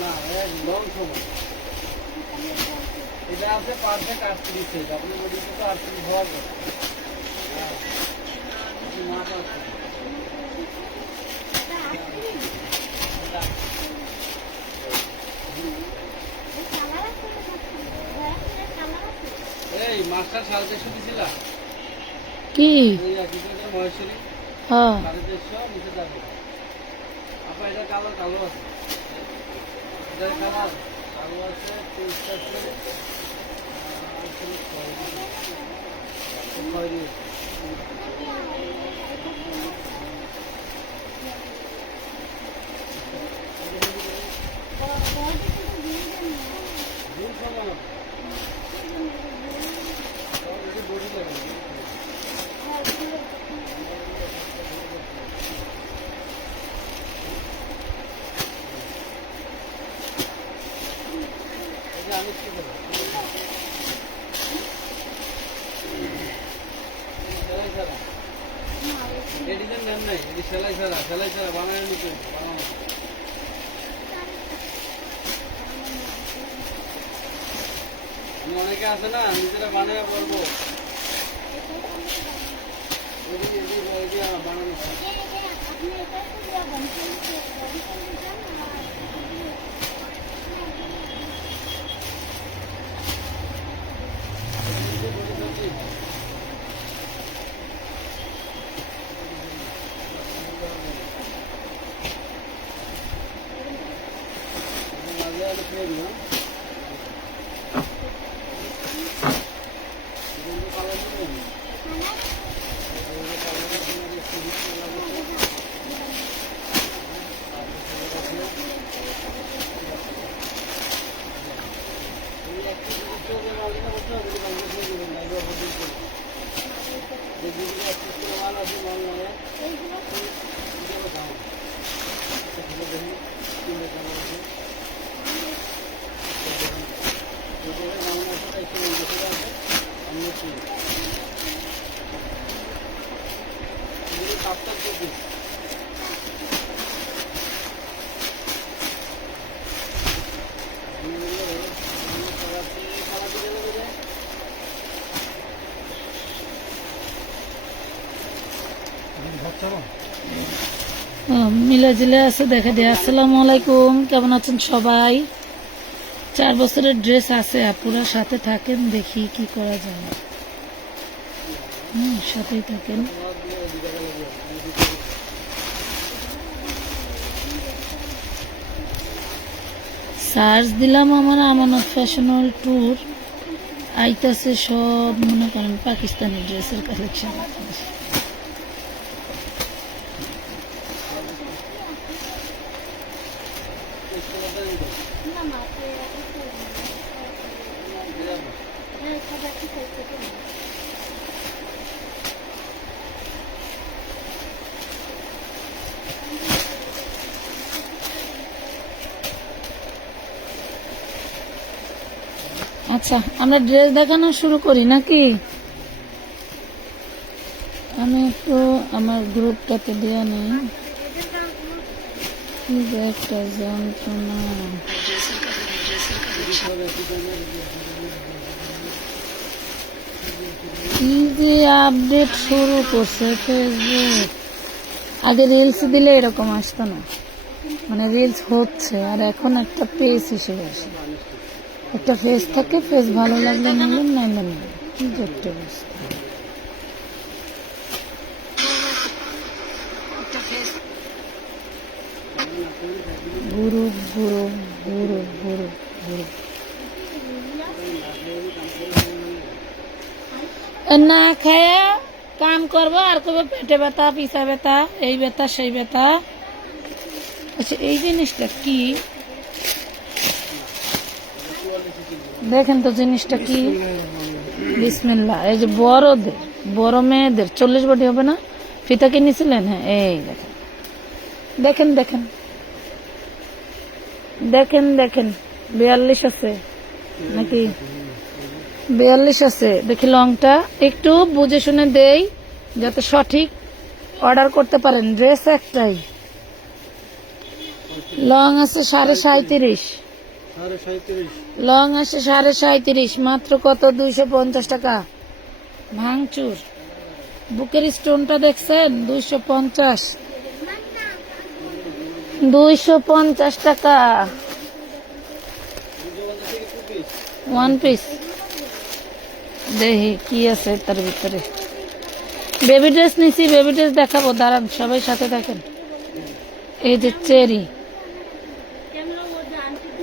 না লং সময় এটা আছে পারফেক্ট 38 সাইজ আপনি বডিতে তো 38 হওয়ার কথা মাপ আছে এই মাস্টার 350 দিছিলা কি এই আকিদের মহেশ্বরী হ্যাঁ 350 নিচে যাবে আপা এটা কালো কালো আছে এটা কালার কালো আছে টেস্ট আছে খয়েরি আমি কি করব সেলাই ছাড়া এই ডিজাইন নেন নাই এই সেলাই ছাড়া বানায় নিতে বানানো অনেকে আছে না নিজেরা বানায় করবো বানানো মিলা জিলে আছে দেখা দিয়ে। আসসালামু আলাইকুম, কেমন আছেন সবাই? 4 বছরের ড্রেস আছে, আপুরা সাথে থাকেন, দেখি কি করা যায়। সাথেই থাকেন। সার্চ দিলাম আমার আমানত ফ্যাশনাল ট্যুর, আইতাছে সব মনে করেন পাকিস্তানি ড্রেসের কালেকশন। আচ্ছা, আমরা ড্রেস দেখানো শুরু করি নাকি? আমি একটু আমার গ্রুপটাতে দেওয়া নেই, কি একটা যন্ত্রণা। কি যে আপডেট শুরু করছে ফেসবুক। আগে রিলস দিলে এরকম আসতো না, মানে রিলস হচ্ছে আর এখন একটা পেজ হিসেবে আসে। একটা ফেস থাকে, ফেস ভালো লাগলে নিলেন, নাইলে নিলেন। কি করতে অবস্থা। Group group group group group না খেয়ে কাম করবো আর করবো, পেটে ব্যথা, পিছা ব্যথা, এই ব্যথা সেই ব্যথা। আচ্ছা, এই জিনিসটা কি দেখেন তো, জিনিসটা কি? বিসমিল্লাহ। এই যে বড়দের, বড় মেয়েদের 40 বডি হবে না, ফিতা কিনেছিলেন? হ্যাঁ, এই দেখেন দেখেন দেখেন দেখেন দেখেন 42 আছে নাকি? 42 আছে। দেখি লংটা একটু বুঝে শুনে দেই যাতে সঠিক অর্ডার করতে পারেন। ড্রেস একটাই, লং আছে 37.5, 37.5। লং আছে 37.5, মাত্র কত 250 টাকা ভাঙচুর। বুকের স্টোনটা দেখছেন 250, 250 টাকা ওয়ান পিস। দেখি কি আছে তার ভিতরে। বেবি ড্রেস নিছি, বেবি ড্রেস দেখাবো, দাঁড়ান সবাই সাথে থাকেন। এই যে চেরি,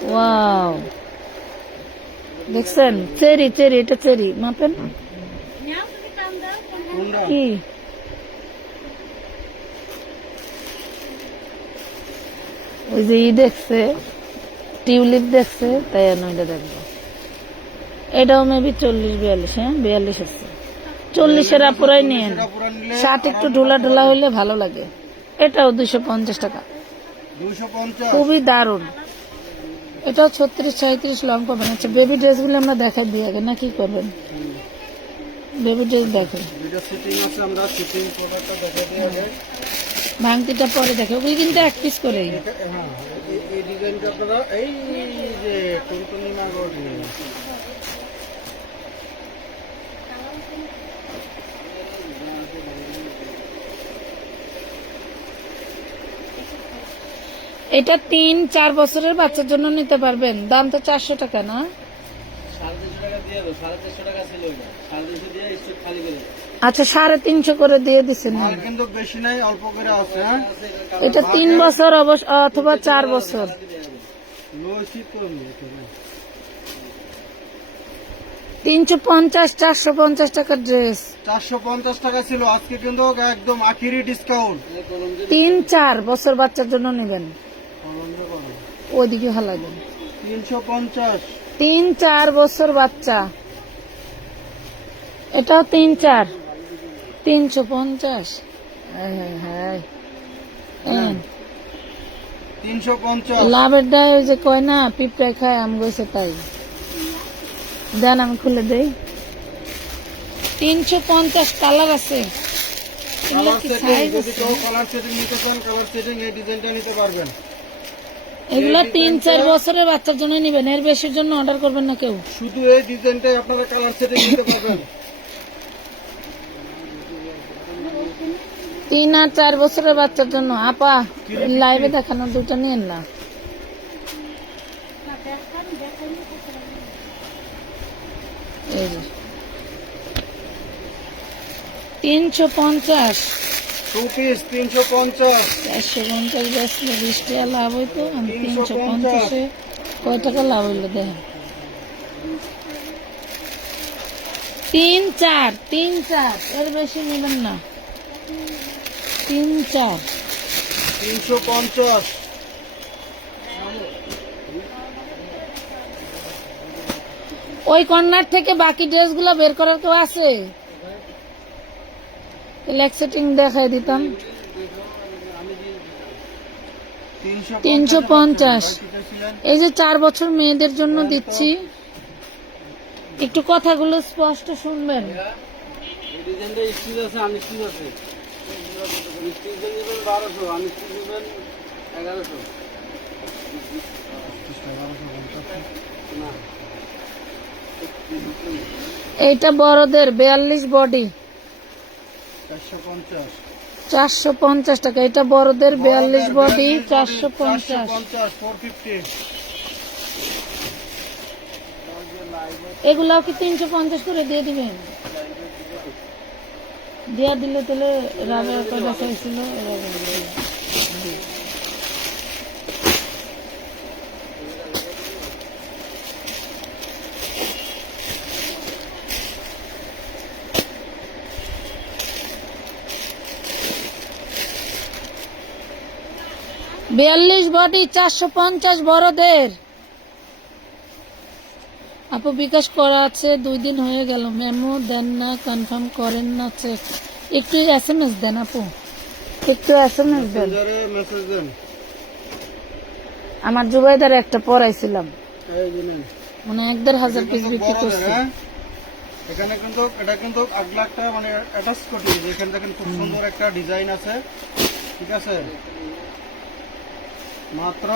ওয়াও দেখছেন, চেরি চেরি, এটা চেরি মাপেন কোনটা? কি ওই যে দেখছে টিউলিপ দেখছে, তাই আমি ওইটা দেখবো। এটাও মেবি 40-42, হ্যাঁ 42 আছে। 40-এর আপুরাই নিয়ে, পুরা নিলে শার্ট একটু ঢোলা ঢোলা হইলে ভালো লাগে। এটাও 250 টাকা, 250। খুবই দারুণ। এটাও 36-37 লং পাবেন। আচ্ছা বেবি ড্রেস গুলো আমরা দেখাই দিই আগে, না কি করবেন? বেবি ড্রেস দেখেন, যেটা সিটিং আছে আমরা সিটিং প্রোডাক্টটা দেখাই দিই আগে। ভাঙতিটা পরে দেখে, ওগুলি কিন্তু এক পিস করেই। হ্যাঁ, এই ডিজাইনটা আপনারা এই যে টুনটুনি মাগর ডিজাইন। এটা 3-4 বছরের বাচ্চার জন্য নিতে পারবেন। দাম তো 400 টাকা না? 350 টাকা দিয়ে দাও, 450 টাকা ছিল ওইটা, 350 দিয়ে স্টক খালি করে দাও। আচ্ছা 350 করে দিয়ে দিচ্ছেন। মাল কিন্তু বেশি নাই, অল্প করে আছে। হ্যাঁ, এটা 3 বছর অথবা 4 বছর। লো শীত করুন এটা ভাই। 350-450 টাকার ড্রেস। 450 টাকা ছিল, আজকে কিন্তু একদম আখিরি ডিসকাউন্ট। 3-4 বছর বাচ্চার জন্য নেবেন। ওইদিকে ভালো লাগবে। 350। 3-4 বছর বাচ্চা, এটাও 3-4, 350। হ্যাঁ 350। লাভের ডায় ওই যে কয় না পিঁপড়ায় খায় আম গেছে, তাই দেন আমি খুলে দেই। 350 কালার আছে। এগুলো কালার কি সেটিং, সাইজ যদি আছে? কেউ কালার সেটিং নিতে চান, কালার সেটিং এই ডিজাইনটা নিতে পারবেন। এগুলো 3-4 বছরের বাচ্চার জন্য নিবেন, এর বেশির জন্য অর্ডার করবেন না কেউ। শুধু এই ডিজাইনটাই আপনারা কালার সেটিং নিতে পারবেন। 3 আর 4 বছরের বাচ্চার জন্য। আপা লাইভে দেখানো দুটো নিয়েন না। এই যে 350, 2 পিস 350। 450 বেচলে 20 টাকা লাভ হইতো। আমি 350-এ কয় টাকা লাভ হইলো দেখেন। 3-4, এর বেশি নেবেন না। 3-4 350। ওই কর্নার থেকে বাকি ড্রেসগুলো বের করার কেউ আছে? লেগ সেটিং দেখাই দিতাম। 350। এই যে 4 বছর মেয়েদের জন্য দিচ্ছি, একটু কথাগুলো স্পষ্ট শুনবেন। এই ডিজাইনটা স্টিচ আছে, আমি স্টিচ আছে। স্টিচ নেবেন 1200, আমি স্টিচ নেবেন 1100। না, এইটা বড়দের 42 বডি, 450। 450 টাকা। এটা বড়দের 42 বডি, 450। 450। এগুলাও কি 350 করে দিয়ে দিবেন? দিয়া দিলে তাহলে রাবে কয়টা চাইছিল। বিয়াল্লিশ বডি 450 বড়দের। আপু বিকাশ করা আছে, 2 দিন হয়ে গেল, মেমো দেন না, কনফার্ম করেন না, চেক। একটু SMS দেন আপু, একটু SMS দেন। মেসেজ দেন। আমার জুবাইদার একটা পড়াইছিলাম, এই দিন মানে 1,500 পিস বিক্রি করছি। এখানে কিন্তু এটা কিন্তু আগলা একটা মানে অ্যাটাচ কোটি, যেখানে দেখেন খুব সুন্দর একটা ডিজাইন আছে, ঠিক আছে। মাত্র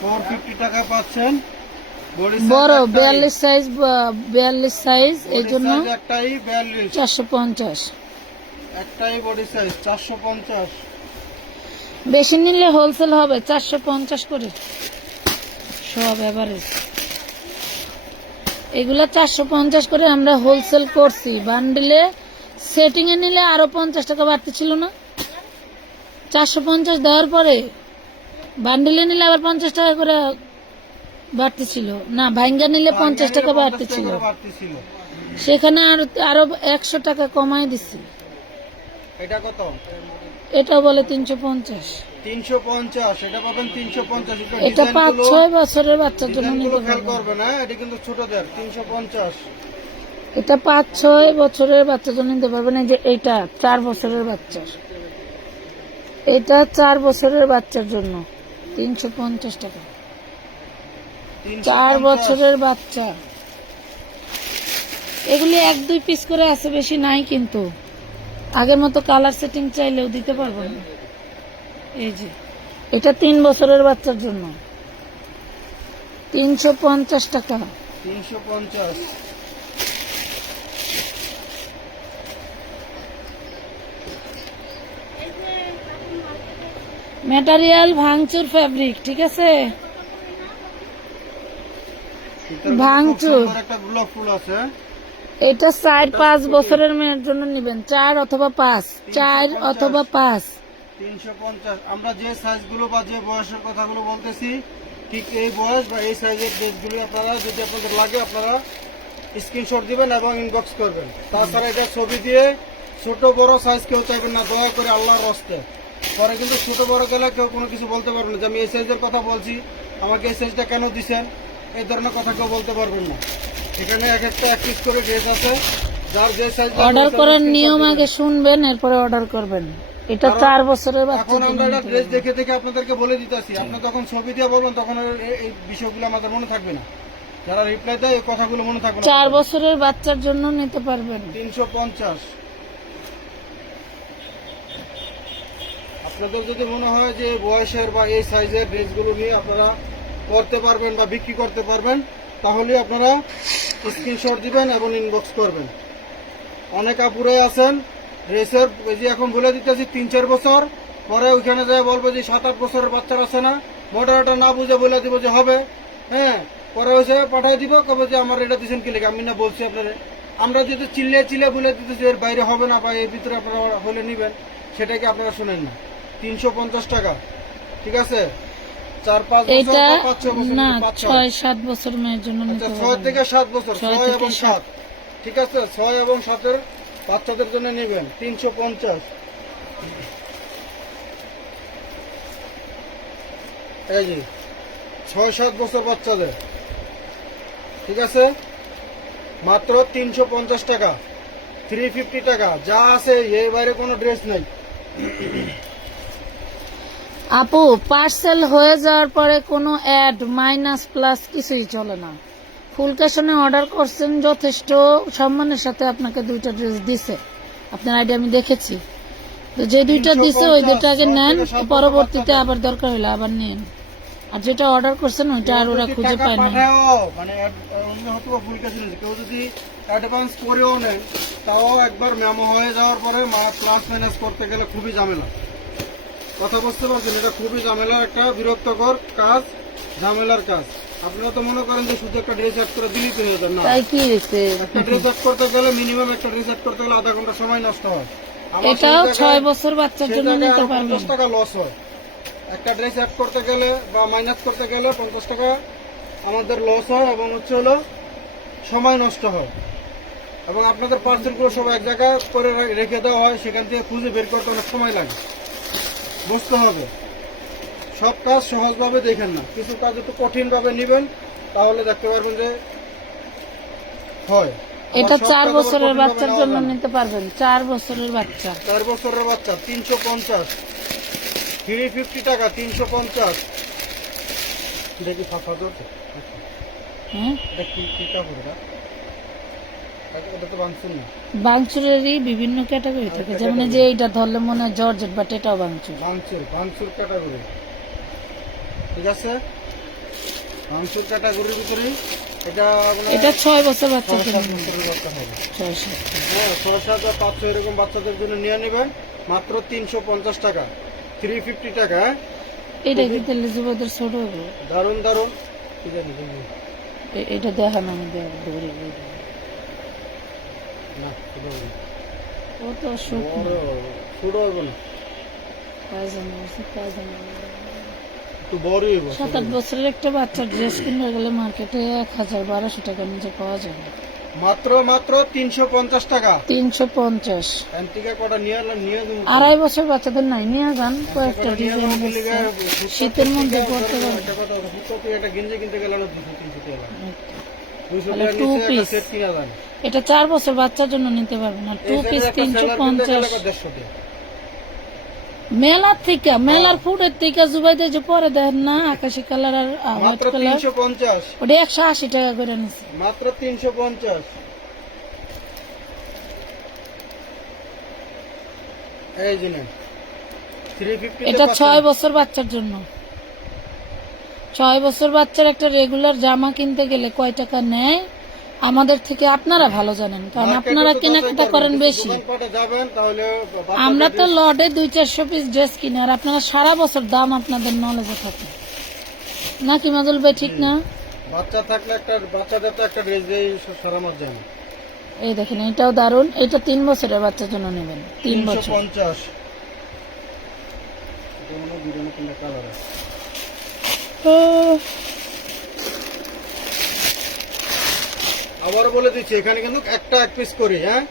450 টাকা পাচ্ছেন। বডি বড় 42 সাইজ, 42 সাইজ, এই জন্য একটাই 42, 450। একটাই বডি সাইজ 450। বেশি নিলে হোলসেল হবে 450 করে সব এভারেজ। এগুলা 450 করে আমরা হোলসেল করছি। বান্ডিলে সেটিং এ নিলে আরো 50 টাকা বাড়তি ছিল না? 450 দেওয়ার পরে বান্ডিলে নিলে আবার 50 টাকা করে বাড়তি ছিল না, ভাঙ্গা নিলে 50 টাকা বাড়তি ছিল, সেখানে আরো 100 টাকা কমাই দিছি। এটা কত? এটা বলে 350। 350, এটা পাবেন 350। এটা 5-6 বছরের বাচ্চার জন্য নিতে খেয়াল পারবেন। করবেন, হ্যাঁ এটা কিন্তু ছোটদের 350। এটা 5-6 বছরের বাচ্চার জন্য নিতে পারবেন। এই যে এটা 4 বছরের বাচ্চার, এটা 4 বছরের বাচ্চার জন্য 350 টাকা। 4 বছরের বাচ্চা। এগুলি 1-2 পিস করে আছে, বেশি নাই কিন্তু। আগের মতো কালার সেটিং চাইলেও দিতে পারবো না। এই যে এটা 3 বছরের বাচ্চার জন্য 350 টাকা। 350। ম্যাটেরিয়াল ভাঙচুর ফ্যাব্রিক, ঠিক আছে, ভাঙচুর। একটা গোলাপ ফুল আছে, এটা 4-5 বছরের মেয়ের জন্য নিবেন, 4 অথবা 5, 4 অথবা 5। 350। আমরা যে সাইজগুলো বা যে বয়সের কথাগুলো বলতেছি, ঠিক এই বয়স বা এই সাইজের ড্রেসগুলো আপনারা যদি আপনাদের লাগে আপনারা স্ক্রিনশট দিবেন এবং ইনবক্স করবেন। তাছাড়া এটা ছবি দিয়ে ছোট বড় সাইজ কেউ চাইবেন না, দয়া করে আল্লাহর হস্তে। পরে কিন্তু ছোট বড় গেলে কেউ কোনো কিছু বলতে পারবেন না যে আমি এই সাইজের কথা বলছি, আমাকে এই সাইজটা কেন দিচ্ছেন, এই ধরনের কথা কেউ বলতে পারবেন না। এখানে এক একটা 1 পিস করে ড্রেস আছে, যার যে সাইজ অর্ডার করার নিয়ম আগে শুনবেন, এরপরে অর্ডার করবেন। এটা 4 বছরের বাচ্চা। এখন আমরা একটা ড্রেস দেখে দেখে আপনাদেরকে বলে দিতেছি, আপনি তখন ছবি দিয়ে বলবেন, তখন এই বিষয়গুলো আমাদের মনে থাকবে না। যারা রিপ্লাই দেয় এই কথাগুলো মনে থাকবে না। 4 বছরের বাচ্চার জন্য নিতে পারবেন। 350। আপনাদের যদি মনে হয় যে এই বয়সের বা এই সাইজের ড্রেসগুলো নিয়ে আপনারা করতে পারবেন বা বিক্রি করতে পারবেন, তাহলে আপনারা স্ক্রিনশট দিবেন এবং ইনবক্স করবেন। অনেক আপুরে আছেন ড্রেসের, যে এখন বলে দিতেছি 3-4 বছর পরে ওইখানে যায় বলবো যে 7-8 বছরের বাচ্চার আছে না, বর্ডারটা না বুঝে বলে দিব যে হবে, হ্যাঁ, পরে ওই হিসেবে পাঠাই দিব, কবে যে আমার এটা দিচ্ছেন কি লেগে, আমি না বলছি আপনারা। আমরা যদি চিল্লে বলে দিতেছি এর বাইরে হবে না বা এর ভিতরে আপনারা হলে নিবেন, সেটাকে আপনারা শুনেন না। 350 টাকা, ঠিক আছে। 4-5 বছর এটা বা 5-6 বছর, না, 5-6 6-7 বছর মেয়ের জন্য নিতে 6 পারবেন। থেকে 7 বছর, 6 6 থেকে এবং 7, ঠিক আছে। 6 এবং 7-এর বাচ্চাদের জন্য নেবেন 350। এই যে 6-7 বছর বাচ্চাদের, ঠিক আছে, মাত্র 350 টাকা, 350 টাকা। যা আছে এর বাইরে কোনো ড্রেস নেই। আপু, পার্সেল হয়ে যাওয়ার পরে কোনো অ্যাড মাইনাস প্লাস কিছুই চলে না। ফুল ক্যাশনে অর্ডার করছেন, যথেষ্ট সম্মানের সাথে আপনাকে 2টা ড্রেস দিছে। আপনার আইডি আমি দেখেছি। তো যে 2টা দিছে ওই 2টা আগে নেন, পরবর্তীতে আবার দরকার হলে আবার নেন। আর যেটা অর্ডার করছেন ওইটা আর ওরা খুঁজে টাকা পায় না। পাঠায়ও, মানে অন্য হয়তো ভুল কাজ হয়েছে, কেউ যদি অ্যাডভান্স করেও নেন, তাও একবার মেমো হয়ে যাওয়ার পরে প্লাস মাইনাস করতে গেলে খুবই ঝামেলা। কথা বুঝতে পারছেন, এটা খুবই ঝামেলার একটা বিরক্তকর কাজ, ঝামেলার কাজ। আপনারা তো মনে করেন যে শুধু একটা ড্রেস অ্যাড করে দিলেই তো হয়ে যায় না। তাই কি হয়েছে? একটা ড্রেস অ্যাড করতে গেলে মিনিমাম একটা ড্রেস অ্যাড করতে গেলে আধা ঘন্টা সময় নষ্ট হয়। আমার এটাও সেই 6 জায়গায়- বছর বাচ্চার সেই জন্য জায়গায় নিতে আরো পারবেন। 50 টাকা লস হয়। একটা ড্রেস অ্যাড করতে গেলে বা মাইনাস করতে গেলে 50 টাকা আমাদের লস হয় এবং হচ্ছে হলো সময় নষ্ট হয়। এবং আপনাদের পার্সেলগুলো সব এক জায়গায় করে রেখে দেওয়া হয়, সেখান থেকে খুঁজে বের করতে অনেক সময় লাগে। বুঝতে হবে, সব কাজ সহজভাবে দেখেন না, কিছু কাজ একটু কঠিনভাবে নেবেন, তাহলে দেখতে পারবেন যে হয়। এটা আবার সব 4 কাজ আবার বছরের কঠিনভাবে বাচ্চার নেওয়া জন্য যায় না। নিতে পারবেন। 4 বছরের বাচ্চা। 4 বছরের বাচ্চা 350, 350 টাকা, 350। দেখি ফাঁকা যাচ্ছে। হ্যাঁ, এটা কি কাপড় এটা? ওটা তো ভাঙচুর না, বাংচুরেরই বিভিন্ন ক্যাটাগরি থাকে, যেমন এই যে এইটা ধরলে মনে হয় জর্জেট, বাট এটাও বাংচুর। ভাঙচুর ক্যাটাগরি, ঠিক আছে। ভাঙচুর ক্যাটাগরির ভিতরে এটা আপনার এটা 6 বছর বাচ্চার 6-7 জন্য। বছরের বাচ্চা হবে। 6-7। হ্যাঁ, 6-7 বা 5-6 এরকম বাচ্চাদের জন্য নিয়ে নেবেন মাত্র 350 টাকা, 350 টাকা। হ্যাঁ? এটা কি তাহলে যুবদের ছোট হবে? দারুণ দারুণ, কি জানি দেখি। এটা দেখানো আমি ধরে না ছোট হবে না। ও তো শুকনো বড় ছোট হবে না, পায়জামা আছে, পায়জামা। একটু বড়ই হবে। 7-8 বছরের একটা বাচ্চার ড্রেস কিনতে গেলে মার্কেটে 1000-1200 টাকার নিচে পাওয়া যায় না। মাত্র 350 টাকা। 350। অ্যান্টিকা কটা নিয়ে দেবো। 2.5 বছর বাচ্চাদের নাই, নিয়ে যান কয়েকটা ডিজাইন শীতের মধ্যে পড়তে পারবে। একটা গেঞ্জি কিনতে গেলে 200-300 টাকা লাগে। 200 তাহলে টাকা two নিচে একটা piece। সেট কিনা যায় না। এটা 4 বছর বাচ্চার জন্য নিতে পারবেন না, 2 পিস 350। 150 টাকা। মেলার থেকে, মেলার ফুডের থেকে জুবাইতে যে পরে দেন না আকাশি কালার আর হোয়াইট মাত্র কালার, 350, ওটা 180 টাকা করে নিচ্ছে। মাত্র 350। এই যে নেন 350 এটা 6 বছর বাচ্চার জন্য। 6 বছর বাচ্চার একটা রেগুলার জামা কিনতে গেলে কয় টাকা নেয় আমাদের থেকে আপনারা ভালো জানেন, কারণ আপনারা কেনাকাটা করেন বেশি। যাবেন তাহলে আমরা তো লটে 200-400 পিস ড্রেস কিনি, আর আপনারা সারা বছর দাম আপনাদের নলেজে থাকে নাকি মাজল ভাই, ঠিক না? বাচ্চা থাকলে একটা বাচ্চাদের তো একটা ড্রেস দিয়ে সারা মাস যায় না। এই দেখেন এটাও দারুন, এটা 3 বছরের বাচ্চার জন্য নেবেন, 3 বছর। 350। এটা মনে হয় দুটো না তিনটা কালার আছে। আবারও বলে দিচ্ছি, এখানে কিন্তু একটা এক পিস করি। হ্যাঁ,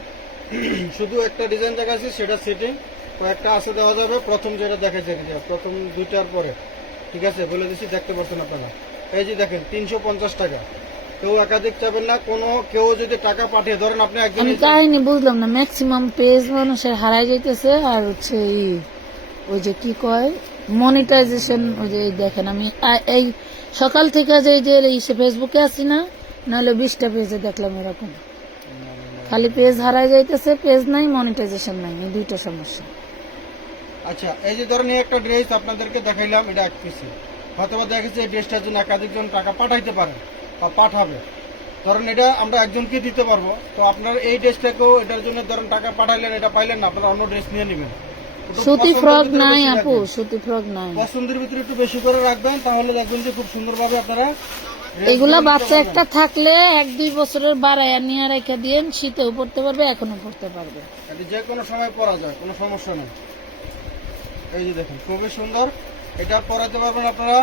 শুধু একটা ডিজাইন দেখাচ্ছি, সেটা সেটিং কয়েকটা আছে দেওয়া যাবে। প্রথম যেটা দেখাচ্ছি প্রথম 2টার পরে, ঠিক আছে, বলে দিচ্ছি, দেখতে পাচ্ছেন আপনারা। এই যে দেখেন 350 টাকা। কেউ একাধিক চাবেন না, কেউ যদি টাকা পাঠিয়ে ধরেন আপনি একজন আমি কাহিনী বুঝলাম না, ম্যাক্সিমাম পেজ মানুষের হারাই যাইতেছে, আর হচ্ছে ওই যে কি কয় মনিটাইজেশন, ওই যে দেখেন আমি এই সকাল থেকে যে ফেসবুকে আছি না, নাহলে 20টা পেজে দেখলাম এরকম, খালি পেজ হারাই যাইতেছে, পেজ নাই, মনিটাইজেশন নাই, এই দুইটা সমস্যা। আচ্ছা, এই যে ধরেন এই একটা ড্রেস আপনাদেরকে দেখাইলাম, এটা এক পিস। হয়তো বা দেখেছি এই ড্রেসটার জন্য একাধিকজন টাকা পাঠাইতে পারেন বা পাঠাবে। ধরেন এটা আমরা একজনকে দিতে পারবো, তো আপনার এই ড্রেসটাকেও এটার জন্য ধরেন টাকা পাঠাইলেন, এটা পাইলেন না, আপনারা অন্য ড্রেস নিয়ে নেবেন। সুতি ফ্রক নাই আপু, সুতি ফ্রক নাই। পছন্দের ভিতরে একটু বেশি করে রাখবেন, তাহলে দেখবেন যে খুব সুন্দরভাবে আপনারা এগুলা বাচ্চা একটা থাকলে 1-2 বছরের বাড়াইয়া নিয়ে রেখে দিয়েন, শীতেও পড়তে পারবে, এখনো পড়তে পারবে। এটা যে কোনো সময় পরা যায়, কোনো সমস্যা নেই। এই যে দেখেন খুবই সুন্দর, এটা পরাতে পারবেন আপনারা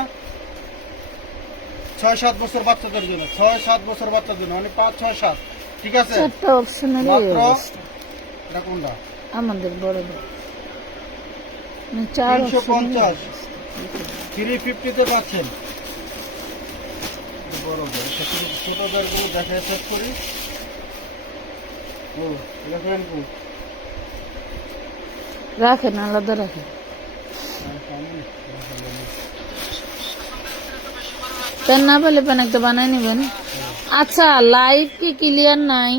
6-7 বছর বাচ্চাদের জন্য, 6-7 বছর বাচ্চাদের জন্য, মানে 5-6-7, ঠিক আছে। একটা অপশনাল মাত্র এটা কোনটা আমাদের বড় মানে 4 350, 350 তে পাচ্ছেন। বড় বড় ছোটদের গুলো দেখে সেট করি। ও দেখেন কো রাখেন, আলাদা রাখেন। পেন না পেলে পেন একটা বানাই নেবেন। আচ্ছা, লাইভ কি ক্লিয়ার নাই?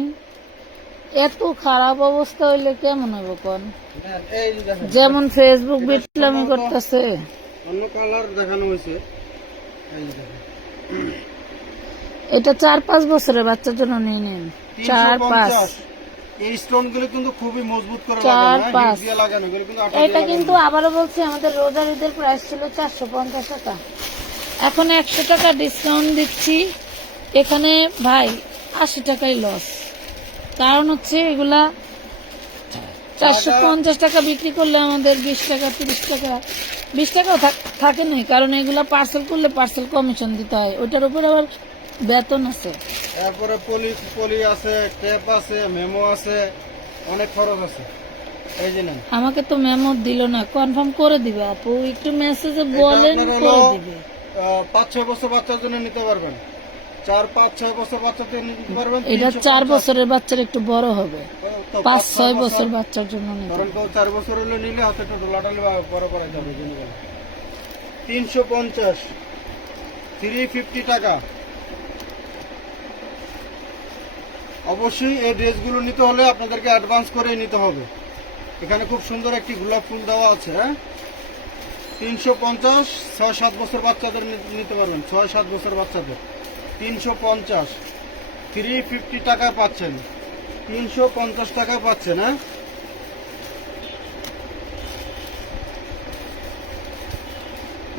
এত খারাপ অবস্থা হইলে কেমন হইব কোন? এই যে দেখেন যেমন ফেসবুক বিটলামি করতেছে। অন্য কালার দেখানো হয়েছে। এই যে দেখেন এটা 4-5 বছরের বাচ্চার জন্য নিয়ে নেন। 4-5। 350। এই স্টোন গুলো কিন্তু খুবই মজবুত করে 4-5 দিয়ে লাগানো, এগুলো কিন্তু এটা কিন্তু আবারও বলছি, আমাদের রোজার ঈদের প্রাইস ছিল 450 টাকা, এখন 100 টাকা ডিসকাউন্ট দিচ্ছি। এখানে ভাই 80 টাকাই লস, কারণ হচ্ছে এগুলা 450 টাকা বিক্রি করলে আমাদের 20 টাকা 30 টাকা 20 টাকাও থাকে নাই, কারণ এগুলা পার্সেল করলে পার্সেল কমিশন দিতে হয়, ওইটার উপর আবার বেতন আছে। এরপরে পলি আছে, টেপ আছে, মেমো আছে, অনেক খরচ আছে। এই যে নেন, আমাকে তো মেমো দিল না, কনফার্ম করে দিবে আপু, একটু মেসেজে বলেন, করে দিবে। 5-6 বছর বাচ্চার জন্য নিতে পারবেন, 4-5-6 বছর বাচ্চার জন্য নিতে পারবেন। এটা 4 বছরের বাচ্চার একটু বড় হবে, তো 5-6 বছর বাচ্চার জন্য নিতে। ধরেন কেউ 4 বছর হলে নিলে হাতে একটু ডোলাটালি বড় করা যাবে। 350, 350 টাকা। অবশ্যই এই ড্রেসগুলো নিতে হলে আপনাদেরকে অ্যাডভান্স করে নিতে হবে। এখানে খুব সুন্দর একটি গোলাপ ফুল দেওয়া আছে, হ্যাঁ 350, 6-7 বছর বাচ্চাদের নিতে পারবেন, 6-7 বছর বাচ্চাদের 350, 350 টাকায় পাচ্ছেন, 350 টাকায় পাচ্ছেন। হ্যাঁ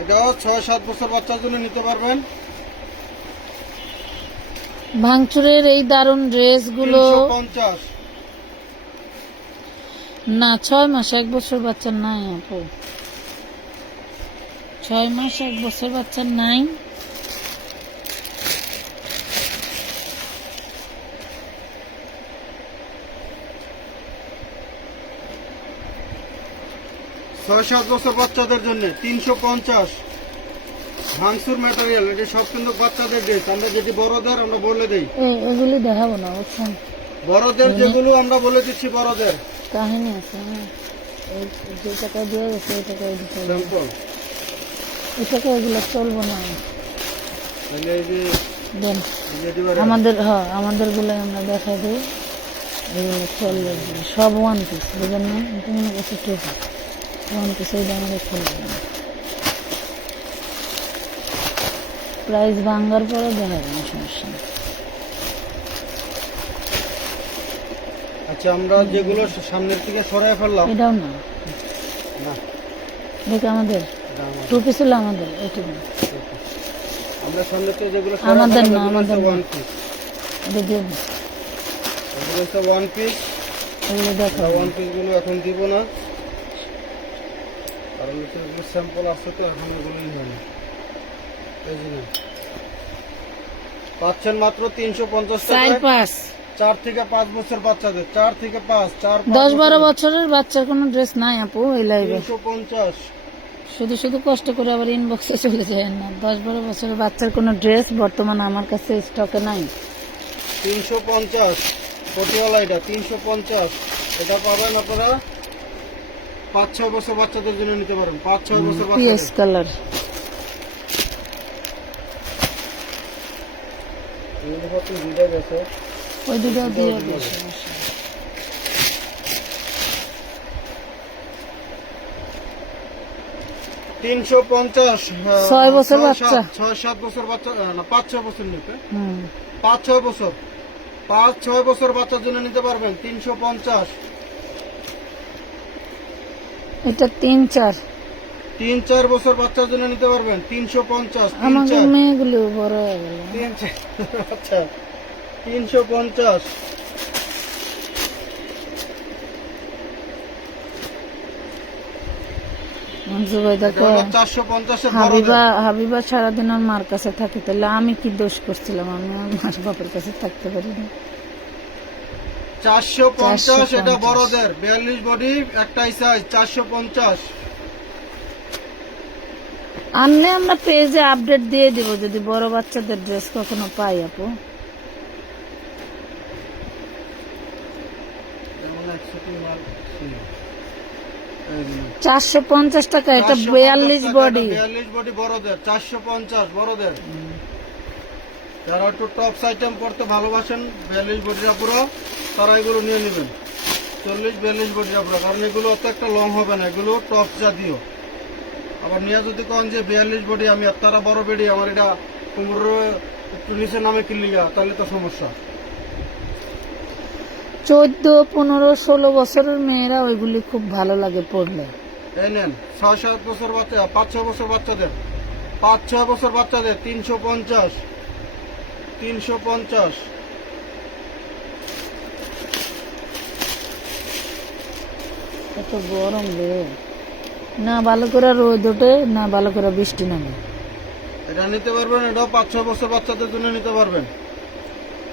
এটাও 6-7 বছর বাচ্চার জন্য নিতে পারবেন। ভাঙচুরের এই দারুণ ড্রেসগুলো 350, না 6 মাস 1 বছর বাচ্চা নাই আপু, 6 মাস 1 বছর বাচ্চা নাই। ছয় 7 বছর বাচ্চাদের জন্য 350 ভাঙচুর ম্যাটেরিয়াল। এটা সব কিন্তু বাচ্চাদের ড্রেস, আমরা যেটি বড়দের আমরা বলে দেই, এগুলি দেখাবো না বুঝছেন, বড়দের যেগুলো আমরা বলে দিচ্ছি বড়দের কাহিনী আছে। হ্যাঁ যে টাকা দিয়ে গেছে ওই টাকা দিতে হবে, স্যাম্পল। এই টাকা এগুলো চলবো না। তাহলে এই যে দেন যেটি বড়- আমাদের, হ্যাঁ আমাদের গুলো আমরা দেখা দিই, এগুলো চলবে সব 1 পিস, বুঝলেন না? তোমার কাছে 2 পিস 1 পিস, ওই দামে চলবে না। প্রাইস ভাঙার পরে দেখা যাবে, সমস্যা নেই। আচ্ছা আমরা যেগুলো সামনের থেকে সরায় ফেললাম, এটাও না, না দেখে আমাদের এটা আমার- 2 পিস হলো আমাদের, এটা না, আমরা সামনের থেকে যেগুলো আমাদের না, ওয়ান আমাদের পিস, এটা দিয়ে দিন। এগুলো হচ্ছে 1 পিস। এগুলো দেখো, 1 পিস গুলো এখন দিব না, কারণ হচ্ছে এগুলো স্যাম্পল আছে তো এখন এগুলোই হয় না। এই যে নেন। পাচ্ছেন মাত্র 350 4 টাকায় 5 4 থেকে 5 বছর বাচ্চাদের, 4 থেকে 5, 10-12 বছরের বাচ্চার কোনো ড্রেস নাই আপু এই লাইভে। 350, শুধু শুধু কষ্ট করে আবার ইনবক্সে চলে যায় না। 10-12 বছরের বাচ্চার কোনো ড্রেস বর্তমানে আমার কাছে স্টকে নাই। 350 পটিওয়ালা, এটা 350। এটা পাবেন আপনারা 5-6 বছর বাচ্চাদের জন্য নিতে পারেন, 5-6 বছর পিএস বাচ্চাদের। কালার, এগুলো কত দুইটা গেছে, ওই দুটো দিয়ে দুটো বেশি দিয়ে। 350, 6 বছর বাচ্চা। 6-7 বছর বাচ্চা, না 5-6 বছর নিতে, হুম 5-6 বছর, 5-6 বছর বাচ্চার জন্য নিতে পারবেন 350। এটা 3-4, 3-4 বছর বাচ্চার জন্য নিতে পারবেন 350। আমাকে মেয়েগুলো বড় হয়ে গেল। 3-4 আচ্ছা 350। জুবাই দেখো, 450 এর হাবিবা সারাদিন ওর মার কাছে থাকে, তাহলে আমি কি দোষ করছিলাম? আমি আমার মার বাপের কাছে থাকতে পারি না। 450, এটা 450 বড়দের 42 বডি একটাই সাইজ 450। আনলে আমরা পেজে আপডেট দিয়ে দিব যদি বড় বাচ্চাদের ড্রেস কখনো পাই আপু। যেমন 100 মাল ছিল। এই যে 450 টাকা, এটা 450 42 টাকা, বডি। এটা 42 বডি বড়দের 450 বড়দের। যারা একটু টপস আইটেম করতে ভালোবাসেন 42 বডিরা পুরো, তারা এগুলো নিয়ে নেবেন 40-42 বডিরা পুরো, কারণ এগুলো অত একটা লং হবে না, এগুলো টপস জাতীয়। আবার নিয়ে যদি কন যে 42 বডি আমি আর তারা বড় বেডি, আমার এটা কোমরের একটু নিচে নামে কিনলিগা, তাহলে তো সমস্যা। 14, 15, 16 বছরের মেয়েরা ওইগুলি খুব ভালো লাগে পরলে। এই নেন 6-7 বছর বাচ্চা, 5-6 বছর বাচ্চাদের, 5-6 বছর বাচ্চাদের 350। এত গরম রে, না ভালো করে রোদ ওঠে না ভালো করে বৃষ্টি নামে। এটা নিতে পারবেন, এটাও 5-6 বছর বাচ্চাদের জন্য নিতে পারবেন,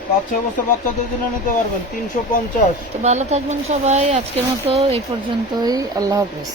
5-6 বছর বাচ্চাদের জন্য নিতে পারবেন 350। তো ভালো থাকবেন সবাই, আজকের মতো এই পর্যন্তই, আল্লাহ হাফেজ।